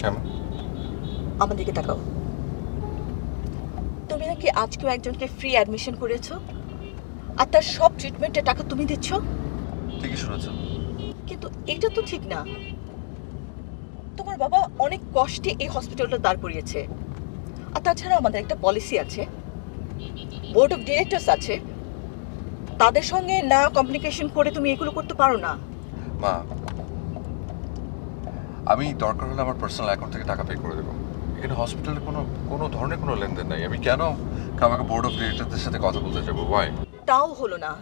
কেমন? আমার দিকে তাকাও তুমি নাকি আজকেও একজনকে ফ্রি অ্যাডমিশন করেছ? আর তার সব ট্রিটমেন্টের টাকা তুমি দিচ্ছ? ঠিকই শুনেছ। কিন্তু এটা তো ঠিক না। তোমার বাবা অনেক কষ্টে এই হসপিটালটা দাঁড় করিয়েছে। আর তাছাড়া আমাদের একটা পলিসি আছে। বোর্ড অফ ডিরেক্টরস আছে। তাদের সঙ্গে না কমিউনিকেশন করে তুমি এগুলো করতে পারো না। মা আমি দরকার হলে আমার পার্সোনাল অ্যাকাউন্ট থেকে টাকা পে করে দেবো। এখানে হসপিটালে কোনো কোনো ধরনের কোনো লেনদেন নাই। আমি কেন আমাকে বোর্ড অফ ডিরেক্টরদের সাথে কথা বলতে যাব? ওয়াই তাও হলো না।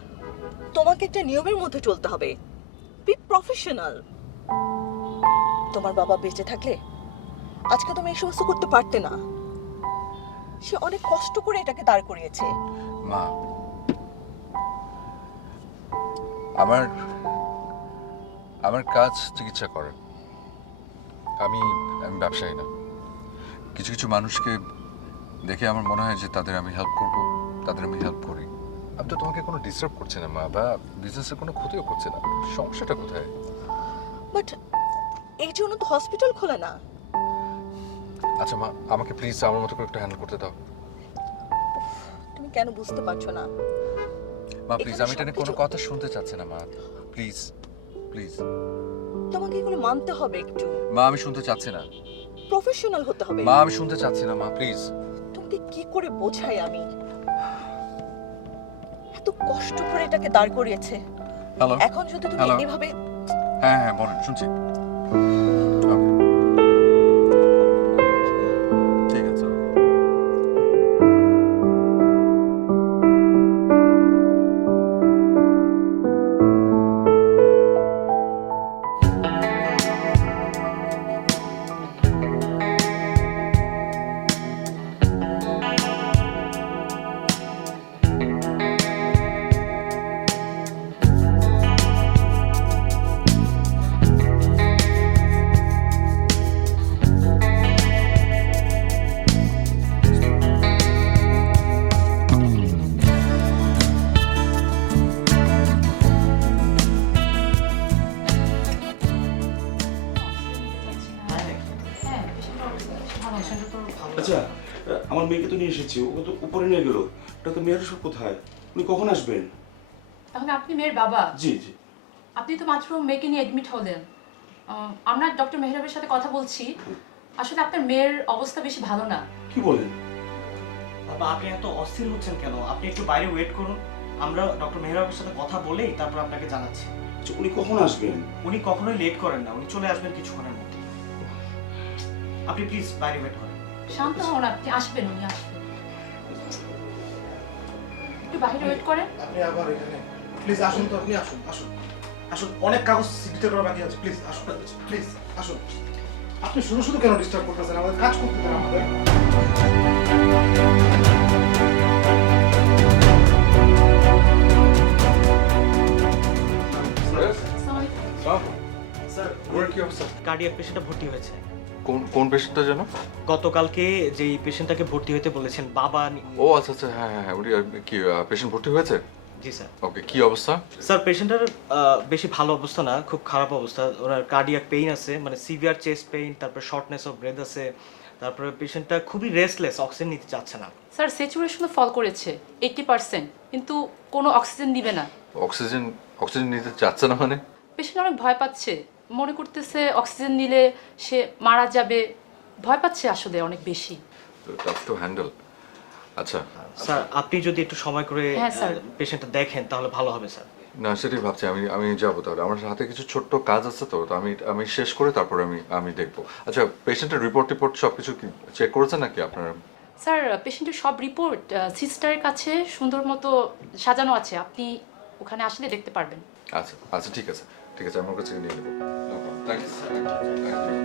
তোমাকে একটা নিয়মের মধ্যে চলতে হবে। বি প্রফেশনাল তোমার বাবা বেঁচে থাকলে আজকে তুমি এই সমস্ত করতে পারতে না। সে অনেক কষ্ট করে এটাকে দাঁড় করিয়েছে। মা আমার আমার কাজ চিকিৎসা করেন আমি আমি ব্যবসায়ী না। কিছু কিছু মানুষকে দেখে আমার মনে হয় যে তাদের আমি হেল্প করব তাদের আমি হেল্প করি। আমি তো তোমাকে কোনো ডিস্টার্ব করছি না মা বা বিজনেসের কোনো ক্ষতিও করছে না। সমস্যাটা কোথায়? বাট এই জন্য তো হসপিটাল খোলা না। আচ্ছা মা আমাকে প্লিজ আমার মতো করে একটু হ্যান্ডেল করতে দাও। তুমি কেন বুঝতে পারছ না? মা প্লিজ আমি এটা নিয়ে কোনো কথা শুনতে চাচ্ছি না মা। Please please. তোমাকে এগুলো মানতে হবে একটু। মা আমি শুনতে চাচ্ছি না। প্রফেশনাল হতে হবে। মা আমি শুনতে চাচ্ছি না মা প্লিজ। তোমাকে কি করে বোঝাই আমি? এত কষ্ট করে এটাকে দাঁড় করিয়েছে। হ্যালো এখন যদি তুমি? এইভাবে হ্যাঁ হ্যাঁ বলেন শুনছি। আচ্ছা আমার মেয়েকে তো নিয়ে এসেছি ও তো উপরে নিয়ে গেল। ওটা তো মেয়ের সব কোথায়? উনি কখন আসবেন? তাহলে আপনি মেয়ের বাবা? জি জি। আপনি তো মাত্র মেয়েকে নিয়ে অ্যাডমিট হলেন। আমরা ডক্টর মেহরাবের সাথে কথা বলছি। আসলে আপনার মেয়ের অবস্থা বেশি ভালো না। কি বলেন? বাবা আপনি এত অস্থির হচ্ছেন কেন? আপনি একটু বাইরে ওয়েট করুন। আমরা ডক্টর মেহরাবের সাথে কথা বলেই তারপর আপনাকে জানাচ্ছি। আচ্ছা উনি কখন আসবেন? উনি কখনোই লেট করেন না। উনি চলে আসবেন কিছুক্ষণের মধ্যে আপনি প্লিজ বাইরে ওয়েট করেন শান্ত হন আপনি আসবেন উনি আসবেন। একটু বাইরে ওয়েট করেন। আপনি আবার এখানে। প্লিজ আসুন তো আপনি আসুন আসুন। আসুন অনেক কাগজ সিগনেচার করা বাকি আছে প্লিজ আসুন। প্লিজ আসুন। আপনি শুধু শুধু কেন ডিস্টার্ব করতেছেন? আমাদের কাজ করতে দেন আমাদের। কার্ডিয়াক পেশেন্টটা ভর্তি হয়েছে। কোন কোন পেশেন্টটা যেন? গতকালকে যেই পেশেন্টটাকে ভর্তি হতে বলেছেন বাবা ও আচ্ছা আচ্ছা হ্যাঁ হ্যাঁ হ্যাঁ উনি কি পেশেন্ট ভর্তি হয়েছে? জি স্যার। ওকে কি অবস্থা? স্যার পেশেন্টের বেশি ভালো অবস্থা না খুব খারাপ অবস্থা। ওনার কার্ডিয়াক পেইন আছে মানে সিভিয়ার চেস্ট পেইন তারপর শর্টনেস অফ ব্রেথ আছে তারপরে পেশেন্টটা খুবই রেস্টলেস অক্সিজেন নিতে চাচ্ছে না। স্যার স্যাচুরেশনও ফল করেছে এইটটি পার্সেন্ট কিন্তু কোনো অক্সিজেন দিবে না। অক্সিজেন অক্সিজেন নিতে চাচ্ছে না মানে? পেশেন্ট অনেক ভয় পাচ্ছে মনে করতেছে অক্সিজেন নিলে সে মারা যাবে। ভয় পাচ্ছে আসলে অনেক বেশি। টাফ টু হ্যান্ডেল আচ্ছা। স্যার আপনি যদি একটু সময় করে হ্যাঁ, স্যার। পেশেন্টটা দেখেন তাহলে ভালো হবে স্যার। না সেটাই ভাবছি। আমি আমি যাব তাহলে। আমার হাতে কিছু ছোট্ট কাজ আছে তো তো আমি আমি শেষ করে তারপরে আমি আমি দেখব। আচ্ছা পেশেন্টের রিপোর্ট টিপোর্ট সব কিছু কি চেক করেছেন নাকি আপনারা? স্যার পেশেন্টের সব রিপোর্ট সিস্টারের কাছে সুন্দর মতো সাজানো আছে। আপনি ওখানে আসলে দেখতে পারবেন। আচ্ছা আচ্ছা ঠিক আছে। ঠিক আছে আমার কাছে নিয়ে নেব। Thank you